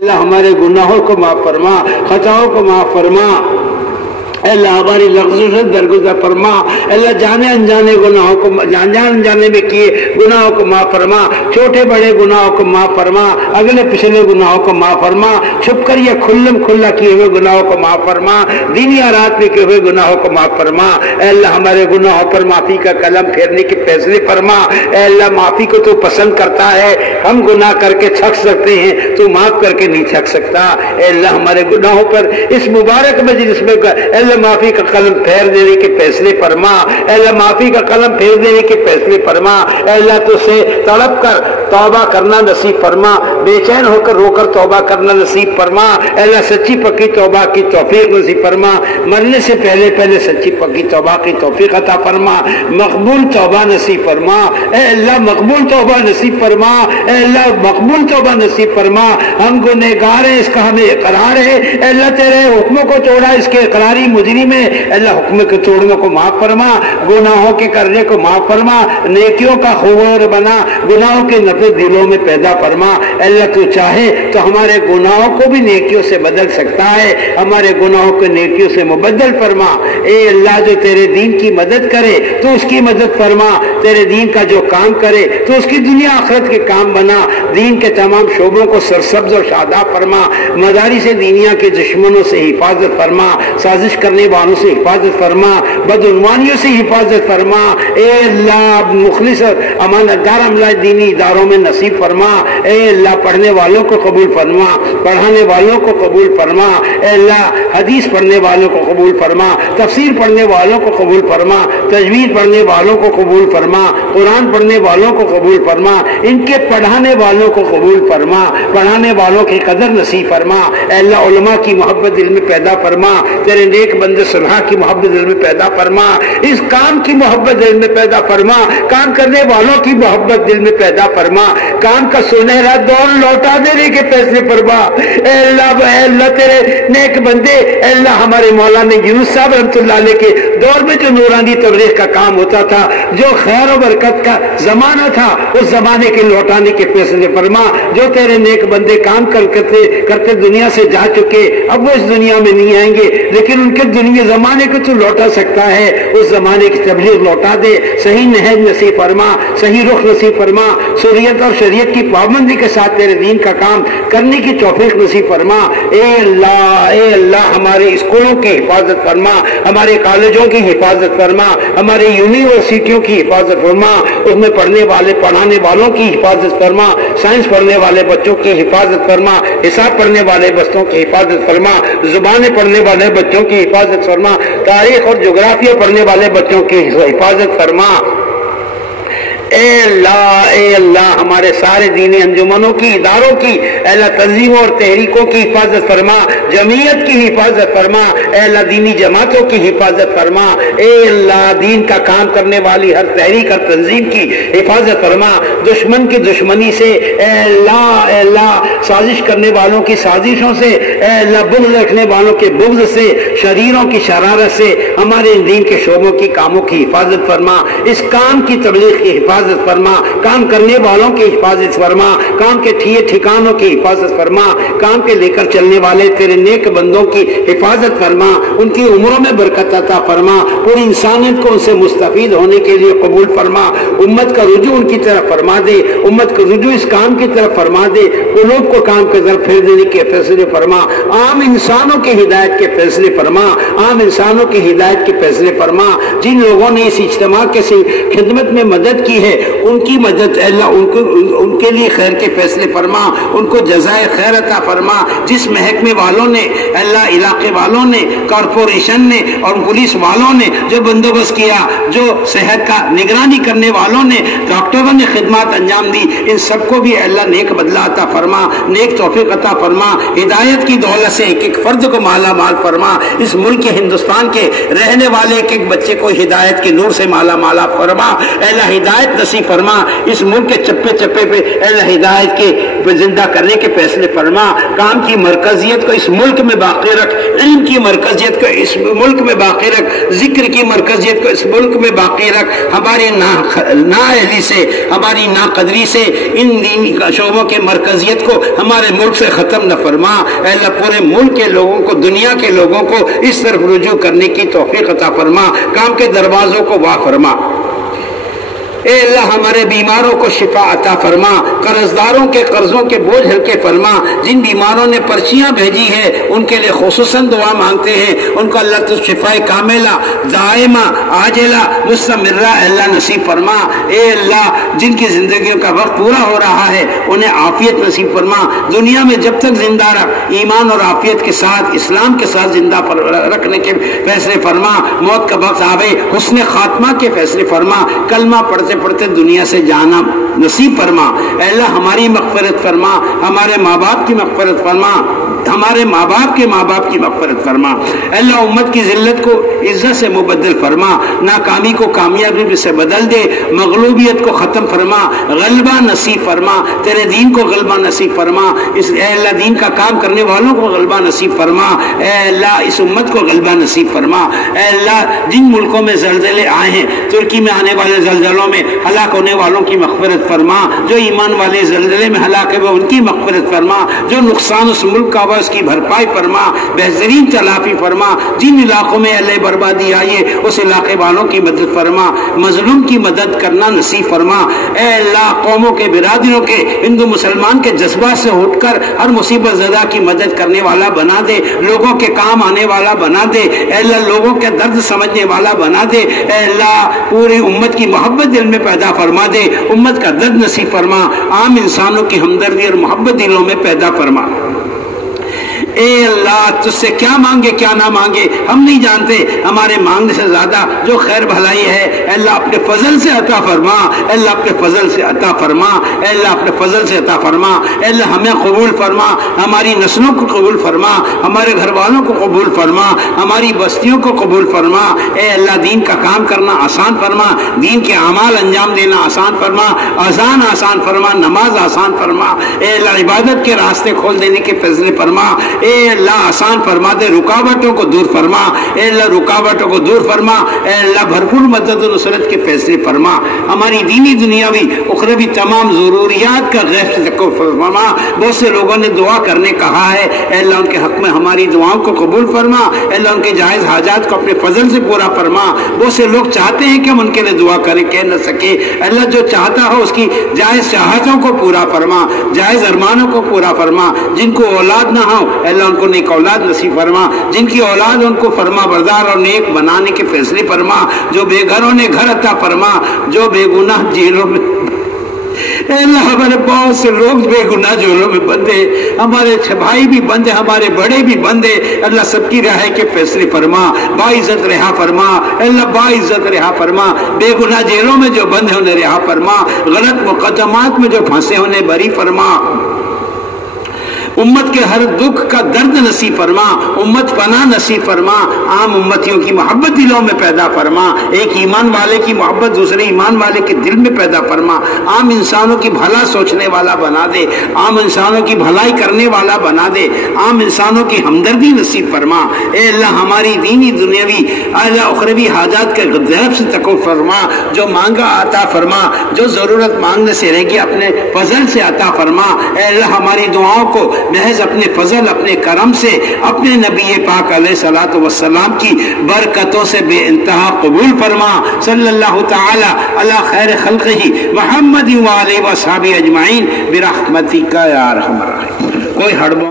اللہ ہمارے گناہوں کو معاف فرما، خطاؤں کو معاف فرما، اللہ ہماری لغزوں سے درگزر فرما، اللہ جانے انجانے گناہوں کو انجانے میں کیے گناہوں کو معاف فرما، چھوٹے بڑے گناہوں کو معاف فرما، اگلے پچھلے گناہوں کو معاف فرما، چھپ کر یا کھلم کھلا کیے ہوئے گناہوں کو معاف فرما، دن یا رات میں کیے ہوئے گناہوں کو معاف فرما، اے اللہ ہمارے گناہوں پر معافی کا قلم پھیرنے کے فیصلے فرما، اے اللہ معافی کو تو پسند کرتا ہے، ہم گناہ کر کے تھک سکتے ہیں، تو معاف کر کے نہیں تھک سکتا، اے اللہ ہمارے گناہوں پر اس مبارک مجلس میں معافی کا قلم پھیر دینے کے فیصلے فرما، اے اللہ معافی کا قلم پھیر دینے کے فیصلے فرما، اے اللہ تو سے تڑپ کر توبہ کرنا نصیب فرما، بے چین ہو کر رو کر توبہ کرنا نصیب فرما، اے اللہ سچی پکی توبہ کی توفیق نصیب فرما، مرنے سے پہلے سچی پکی توبہ کی توفیق عطا فرما، مقبول توبہ نصیب فرما، اے اللہ مقبول توبہ نصیب فرما، اے اللہ مقبول توبہ نصیب فرما، ہم گنہگار ہیں اس کا ہمیں اقرار ہے، اے اللہ تیرے حکموں کو توڑا اس کے اقراری مجرم میں، اللہ حکم کے توڑنے کو معاف فرما، گناہوں کے کرنے کو معاف فرما، نیکیوں کا خوار بنا، گناہوں کے نفرت دلوں میں پیدا فرما، اللہ تو چاہے تو ہمارے گناہوں کو بھی نیکیوں سے بدل سکتا ہے، ہمارے گناہوں کو نیکیوں سے مبدل فرما، اے اللہ جو تیرے دین کی مدد کرے تو اس کی مدد فرما، تیرے دین کا جو کام کرے تو اس کی دنیا آخرت کے کام بنا، دین کے تمام شعبوں کو سرسبز اور شاداب فرما، مدارس دینیا کے دشمنوں سے حفاظت فرما، سازش کرنے والوں سے حفاظت فرما، بدعنوانیوں سے حفاظت فرما، اے اللہ مخلص امانت دار عملہ دینی اداروں میں نصیب فرما، اے اللہ پڑھنے والوں کو قبول فرما، پڑھانے والوں کو قبول فرما، اے اللہ حدیث پڑھنے والوں کو قبول فرما، تفسیر پڑھنے والوں کو قبول فرما، تجوید پڑھنے والوں کو قبول فرما، قرآن پڑھنے والوں کو قبول فرما، ان کے پڑھانے والوں کو قبول فرما، پڑھانے والوں کی قدر نصیب فرما، اے اللہ علماء کی محبت دل میں پیدا فرما، تیرے نیک بندے صلحہ کی محبت دل میں پیدا فرما، اس کام کی محبت دل میں پیدا فرما، کام کرنے والوں کی محبت دل میں پیدا فرما، کام کا سنہرا دور لوٹا دینے کے فیصلے فرما، اے اللہ تیرے نیک بندے، اے اللہ ہمارے مولانا یونس صاحب رحمۃ اللہ علیہ کے دور میں جو نورانی تبلیغ کا کام ہوتا تھا، جو خیر و برکت کا زمانہ تھا، اس زمانے کے لوٹانے کے فیصلے فرما، جو تیرے نیک بندے کام کرتے دنیا سے جا چکے، اب وہ اس دنیا میں نہیں آئیں گے، لیکن ان کے دنیا زمانے کو تو لوٹا سکتا ہے، اس زمانے کی تبلیغ لوٹا دے، صحیح نہج نصیب فرما، صحیح رخ نصیب فرما، شریعت اور شریعت کی پابندی کے ساتھ تیرے دین کا کام کرنے کی توفیق نصیب فرما، اے اللہ ہمارے اسکولوں کی حفاظت فرما، ہمارے کالجوں کی حفاظت فرما، ہمارے یونیورسٹیوں کی حفاظت فرما، اس میں پڑھانے والوں کی حفاظت فرما، سائنس پڑھنے والے بچوں کی حفاظت فرما، حساب پڑھنے والے بچوں کی حفاظت فرما، زبانیں پڑھنے والے بچوں کی حفاظت فرما، تاریخ اور جغرافیہ پڑھنے والے بچوں کی حفاظت فرما، اے اللہ ہمارے سارے دینی انجمنوں کی، اداروں کی، اے اللہ تنظیموں اور تحریکوں کی حفاظت فرما، جمعیت کی حفاظت فرما، اے اللہ دینی جماعتوں کی حفاظت فرما، اے اللہ دین کا کام کرنے والی ہر تحریک اور تنظیم کی حفاظت فرما، دشمن کی دشمنی سے، اے اللہ سازش کرنے والوں کی سازشوں سے، اے اللہ بغض رکھنے والوں کے بغض سے، شریروں کی شرارت سے ہمارے دین کے شعبوں کی کاموں کی حفاظت فرما، اس کام کی تبلیغ کی حفاظت فرما، کام کرنے والوں کی حفاظت فرما، کام کے ٹھکانوں کی حفاظت فرما، کام کے لے کر چلنے والے تیرے نیک بندوں کی حفاظت فرما، ان کی عمروں میں برکت عطا فرما، پوری انسانیت کو ان سے مستفید ہونے کے لیے قبول فرما، امت کا رجوع ان کی طرف فرما دے، امت کا رجوع اس کام کی طرف فرما دے، قلوب کو کام کی طرف پھیر دینے کے فیصلے فرما، عام انسانوں کی ہدایت کے فیصلے فرما، عام انسانوں کی ہدایت کے فیصلے فرما، جن لوگوں نے اس اجتماع کے خدمت میں مدد کی ہے ان کی مدد، اللہ ان کے لیے خیر کے فیصلے فرما، ان کو جزائے خیر عطا فرما، جس محکمے والوں نے، اللہ علاقے والوں نے، کارپوریشن نے اور پولیس والوں نے جو بندوبست کیا، جو صحت کا نگرانی کرنے والوں نے، ڈاکٹروں نے خدمات انجام دی، ان سب کو بھی اللہ نیک بدلہ عطا فرما، نیک توفیق عطا فرما، ہدایت کی دولت سے ایک ایک فرد کو مالا مال فرما، اس ملک ہندوستان کے رہنے والے ایک ایک بچے کو ہدایت کے نور سے مالا مالا فرما، اللہ ہدایت نصیب فرما، اس ملک کے چپے چپے پہ اے اللہ ہدایت کے زندہ کرنے کے فیصلے فرما، کام کی مرکزیت کو اس ملک میں باقی رکھ، علم کی مرکزیت کو اس ملک میں باقی رکھ، ذکر کی مرکزیت کو اس ملک میں باقی رکھ، ہماری نااہلی سے، ہماری ناقدری سے ان دینی شعبوں کے مرکزیت کو ہمارے ملک سے ختم نہ فرما۔ اے اللہ پورے ملک کے لوگوں کو، دنیا کے لوگوں کو اس طرف رجوع کرنے کی توفیق عطا فرما، کام کے دروازوں کو وا فرما۔ اے اللہ ہمارے بیماروں کو شفا عطا فرما، قرضداروں کے قرضوں کے بوجھ ہلکے فرما، جن بیماروں نے پرچیاں بھیجی ہے ان کے لیے خصوصاً دعا مانگتے ہیں، ان کو اللہ تو شفا کاملہ دائمہ عاجلہ مستمرہ اللہ نصیب فرما۔ اے اللہ جن کی زندگیوں کا وقت پورا ہو رہا ہے انہیں عافیت نصیب فرما، دنیا میں جب تک زندہ رکھ، ایمان اور عافیت کے ساتھ، اسلام کے ساتھ زندہ رکھنے کے فیصلے فرما، موت کا وقت آوے حسن خاتمہ کے فیصلے فرما، کلمہ پڑھتے پڑھتے دنیا سے جانا نصیب فرما۔ اے اللہ ہماری مغفرت فرما، ہمارے ماں باپ کی مغفرت فرما، ہمارے ماں باپ کے ماں باپ کی مغفرت فرما۔ اے اللہ امت کی ذلت کو عزت سے مبدل فرما، ناکامی کو کامیابی سے بدل دے، مغلوبیت کو ختم فرما، غلبہ نصیب فرما، تیرے دین کو غلبہ نصیب فرما، اے اللہ دین کا کام کرنے والوں کو غلبہ نصیب فرما، اے اللہ اس امت کو غلبہ نصیب فرما۔ اے اللہ جن ملکوں میں زلزلے آئے ہیں، ترکی میں آنے والے زلزلوں میں ہلاک ہونے والوں کی مغفرت فرما، جو ایمان والے زلزلے میں ہلاک ہوئے ان کی مغفرت فرما، جو نقصان اس ملک کا اس کی بھرپائی فرما، بہترین تلافی فرما، جن علاقوں میں اللہ بربادی آئی ہے اس علاقے والوں کی مدد فرما، مظلوم کی مدد کرنا نصیب فرما۔ اے اللہ قوموں کے، برادریوں کے، ہندو مسلمان کے جذبات سے اٹھ کر ہر مصیبت زدہ کی مدد کرنے والا بنا دے، لوگوں کے کام آنے والا بنا دے، اے اللہ لوگوں کے درد سمجھنے والا بنا دے، اے اللہ پوری امت کی محبت دل میں پیدا فرما دے، امت کا درد نصیب فرما، عام انسانوں کی ہمدردی اور محبت دلوں میں پیدا فرما۔ اے اللہ تجھ سے کیا مانگے کیا نہ مانگے ہم نہیں جانتے، ہمارے مانگنے سے زیادہ جو خیر بھلائی ہے اے اللہ اپنے فضل سے عطا فرما، اے اللہ اپنے فضل سے عطا فرما، اے اللہ اپنے فضل سے عطا فرما، اے اللہ ہمیں قبول فرما، ہماری نسلوں کو قبول فرما، ہمارے گھر والوں کو قبول فرما، ہماری بستیوں کو قبول فرما، اے اللہ دین کا کام کرنا آسان فرما، دین کے اعمال انجام دینا آسان فرما، اذان آسان فرما، نماز آسان فرما، اے اللہ عبادت کے راستے کھول دینے کے فیصلے فرما، اے اللہ آسان فرما دے، رکاوٹوں کو دور فرما، اے اللہ رکاوٹوں کو دور فرما، اے اللہ بھرپور مدد و نصرت کے فیصلے فرما، ہماری دینی دنیاوی اخروی تمام ضروریات کا غیب سے تکو فرما۔ بہت سے لوگوں نے دعا کرنے کہا ہے، اے اللہ ان کے حق میں ہماری دعاؤں کو قبول فرما، اے اللہ ان کے جائز حاجات کو اپنے فضل سے پورا فرما۔ بہت سے لوگ چاہتے ہیں کہ ہم ان کے لیے دعا کریں، کہہ نہ سکے، اے اللہ جو چاہتا ہو اس کی جائز چاہتوں کو پورا فرما، جائز ارمانوں کو پورا فرما، جن کو اولاد نہ ہو اے اللہ ان کو نیک اولاد نصیب فرما، جن کی اولاد ان کو فرما بردار اور نیک بنانے کے فیصلے فرما، جو بے گھروں نے گھر عطا فرما، جو بے گناہ جیلوں میں اے اللہ ہمارے بہت سے لوگ بے گناہ جیلوں میں بندے، ہمارے بھائی بھی بندے، ہمارے بڑے بھی بندے، اللہ سب کی رہائی کے فیصلے فرما، باعزت رہا فرما، اے اللہ باعزت رہا فرما، بے گناہ جیلوں میں جو بندے انہیں رہا فرما، غلط مقدمات میں جو پھنسے انہیں بری فرما، امت کے ہر دکھ کا درد نصیب فرما، امت پناہ نصیب فرما، عام امتیوں کی محبت دلوں میں پیدا فرما، ایک ایمان والے کی محبت دوسرے ایمان والے کے دل میں پیدا فرما، عام انسانوں کی بھلا سوچنے والا بنا دے، عام انسانوں کی بھلائی کرنے والا بنا دے، عام انسانوں کی ہمدردی نصیب فرما، اے اللہ ہماری دینی دنیاوی اعلیٰ اخروی حاجات کے غیب سے تکو فرما، جو مانگا عطا فرما، جو ضرورت مانگنے سے رہ گیا اپنے فضل سے عطا فرما، اے اللہ ہماری دعاؤں کو محض اپنے فضل اپنے کرم سے اپنے نبی پاک علیہ الصلوۃ والسلام کی برکتوں سے بے انتہا قبول فرما۔ صلی اللہ تعالی علی خیر خلقہ محمد و آلہ و صحابہ اجمعین برحمتک یا ارحم الراحمین۔ کوئی ہڑبڑ